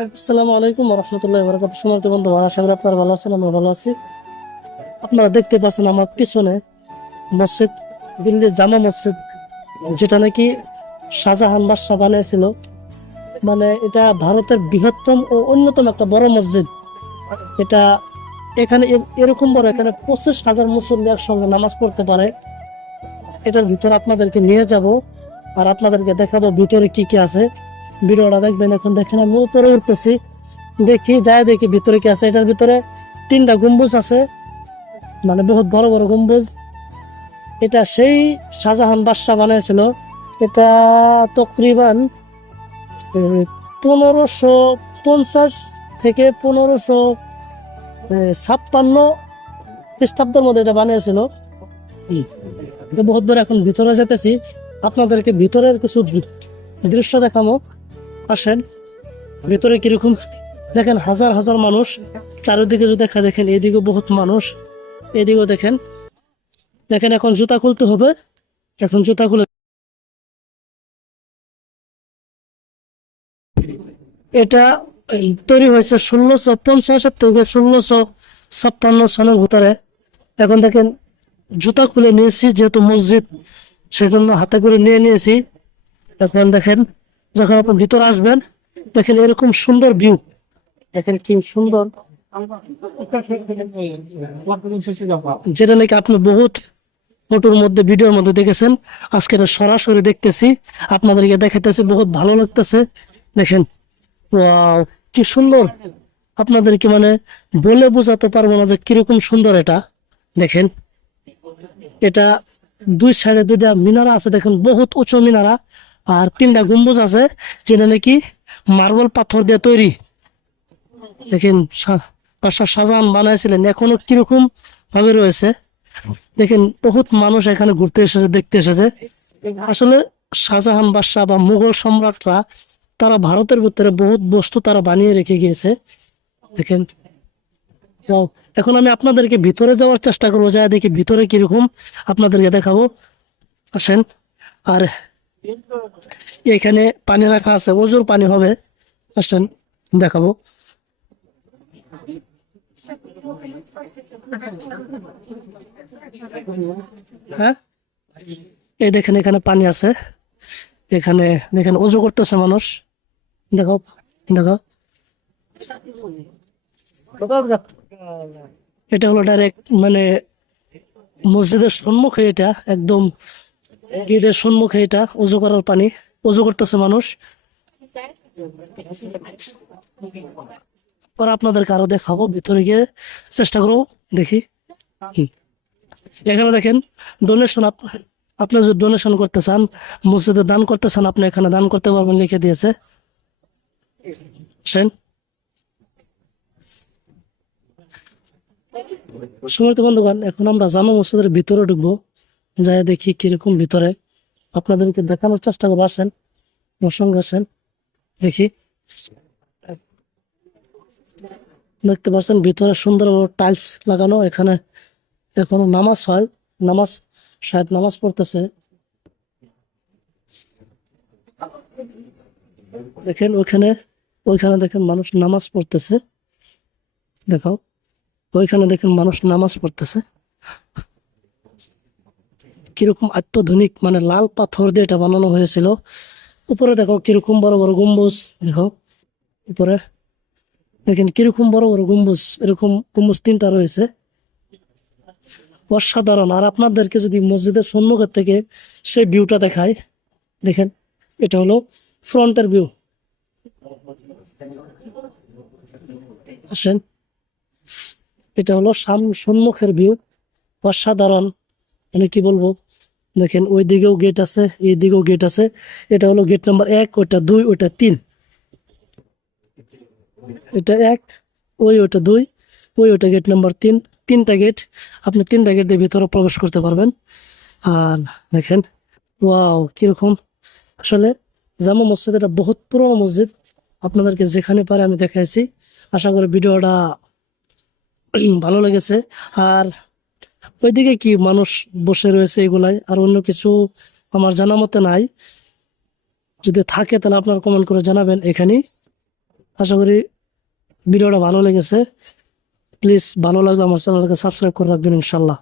আসসালামু আলাইকুম রহমতুল্লাহ বরকাত বন্ধু আশা করি আপনারা ভালো আছেন আমরা ভালো আছি। আপনারা দেখতে পাচ্ছেন আমার পিছনে মসজিদ দিল্লি জামা মসজিদ, যেটা নাকি শাহজাহান বাদশাহ বানিয়েছিল। মানে এটা ভারতের বৃহত্তম ও অন্যতম একটা বড় মসজিদ। এটা এখানে এরকম বড়, এখানে পঁচিশ হাজার মুসল্লি একসঙ্গে নামাজ পড়তে পারে। এটার ভিতরে আপনাদেরকে নিয়ে যাব আর আপনাদেরকে দেখাবো ভিতরে কি কি আছে। ভিডিওটা দেখবেন এখন দেখেন আমি উপরে উঠতেছি। দেখি যাই দেখি ভিতরে কি আছে। এটার ভিতরে তিনটা গম্বুজ আছে। মানে বহুত বড় বড় গম্বুজ। এটা সেই শাহজাহান বাদশাহ বানিয়েছিল। এটা তকরিবান পনেরোশো পঞ্চাশ থেকে পনেরোশো ছাপ্পান্ন খ্রিস্টাব্দের মধ্যে এটা বানিয়েছিল। বহুত বড় এখন ভিতরে যেতেছি। আপনাদেরকে ভিতরের কিছু দৃশ্য দেখাবো। আসেন ভিতরে কীরকম দেখেন হাজার হাজার মানুষ, চারিদিকে যদি দেখা দেখেন এদিকে বহুত মানুষ, এদিকেও দেখেন। দেখেন এখন জুতা খুলতে হবে, এখন জুতা খুলে এটা তৈরি হয়েছে ষোলোশো পঞ্চাশের থেকে ষোলোশো ছাপ্পান্ন সনের ভিতরে। এখন দেখেন জুতা খুলে নিয়েছি, যেহেতু মসজিদ, সেজন্য হাতে করে নিয়ে নিয়েছি। এখন দেখেন যখন আপনি ভিতরে আসবেন, দেখেন এরকম সুন্দর ভিউ দেখেন কি সুন্দর। যেটা নাকি আপনি বহুত ফটোর মধ্যে ভিডিওর মধ্যে দেখেছেন। আজকে সরাসরি দেখতেছি। আপনাদেরকে দেখাইতেছি, বহুত ভালো লাগতেছে। দেখেন কি সুন্দর। আপনাদেরকে মানে বলে বোঝাতে পারব না যে কীরকম সুন্দর এটা। দেখেন, এটা দুই সাইডে দুইটা মিনারা আছে। দেখেন, বহুত উঁচু মিনারা। আর তিনটা গম্বুজ আছে যেটা নাকি মার্বেল পাথর দিয়ে তৈরি। দেখেন বাদশাহ শাহজাহান বানাইছিলেন, এখনও কীরকম ভাবে রয়েছে। দেখেন, বহুত মানুষ এখানে ঘুরতে এসেছে, দেখতে এসেছে। আসলে শাহজাহান বাদশাহ বা মুঘল সম্রাটরা তারা ভারতের ভিতরে বহুত বস্তু তারা বানিয়ে রেখে গিয়েছে। দেখেন এখন আমি আপনাদেরকে ভিতরে যাওয়ার চেষ্টা করব যা দেখি ভিতরে কীরকম আপনাদেরকে দেখাবো। আসেন, আর এখানে পানি রাখা আছে ওজোর পানি হবে। আসেন, দেখাবো। হ্যাঁ? এই দেখেন, এখানে পানি আছে। এখানে দেখেন ওজো করতেছে মানুষ। দেখো দেখো। এটা হলো ডাইরেক্ট মানে মসজিদের সম্মুখে এটা, একদম গেটের সম্মুখে এটা উজু করার পানি। উজু করতেছে মানুষ। পরে আপনাদেরকে আরও দেখাবো, ভিতরে গিয়ে চেষ্টা করব, দেখি। এখানে দেখেন ডোনেশন আপনি যদি ডোনেশন করতে চান, মসজিদে দান করতে চান, আপনি এখানে দান করতে পারবেন, লিখে দিয়েছে। সময় বন্ধুগণ, এখন আমরা জামা মসজিদের ভিতরে ঢুকবো। যাই দেখি কীরকম ভিতরে। আপনাদেরকে দেখানোর চেষ্টা করব, আসেন আমার সঙ্গে আসেন, দেখি। দেখতে পাচ্ছেন ভিতরে সুন্দর টাইলস লাগানো, এখানে এখনও নামাজ হয়, নামাজ শায়দ নামাজ পড়তেছে। দেখেন ওইখানে ওইখানে দেখেন মানুষ নামাজ পড়তেছে। দেখাও, ওইখানে দেখেন মানুষ নামাজ পড়তেছে। কীরকম অত্যাধুনিক মানে লাল পাথর দিয়ে এটা বানানো হয়েছিল। উপরে দেখো কীরকম বড় বড় গম্বুজ, দেখো। উপরে দেখেন কীরকম বড় বড় গম্বুজ, এরকম গম্বুজ তিনটা রয়েছে। অসাধারণ। আর আপনাদেরকে যদি মসজিদের সম্মুখের থেকে সেই ভিউটা দেখায় দেখেন, এটা হলো ফ্রন্টের ভিউ আসেন, এটা হলো সাম, সম্মুখের ভিউ অসাধারণ। মানে কি বলব? দেখেন, ওই দিকেও গেট আছে, এই দিকেও গেট আছে। এটা হলো গেট নাম্বার এক, ওইটা দুই, ওইটা তিন। এটা এক, ওই, ওইটা দুই, ওই, ওইটা গেট নাম্বার তিন। তিনটা গেট আপনি তিনটা গেট দিয়ে ভিতরে প্রবেশ করতে পারবেন। আর দেখেন, ওয়াও, কীরকম। আসলে জামা মসজিদ এটা বহুত পুরনো মসজিদ। আপনাদেরকে যেখানে পারে আমি দেখাইছি। আশা করি ভিডিওটা ভালো লেগেছে। আর ওইদিকে কি মানুষ বসে রয়েছে এগুলাই? আর অন্য কিছু আমার জানা মতে নাই। যদি থাকে তাহলে আপনার কমেন্ট করে জানাবেন এখানে আশা করি ভিডিওটা ভালো লেগেছে। প্লিজ ভালো লাগলে আমার চ্যানেলকে সাবস্ক্রাইব করে রাখবেন ইনশাল্লাহ।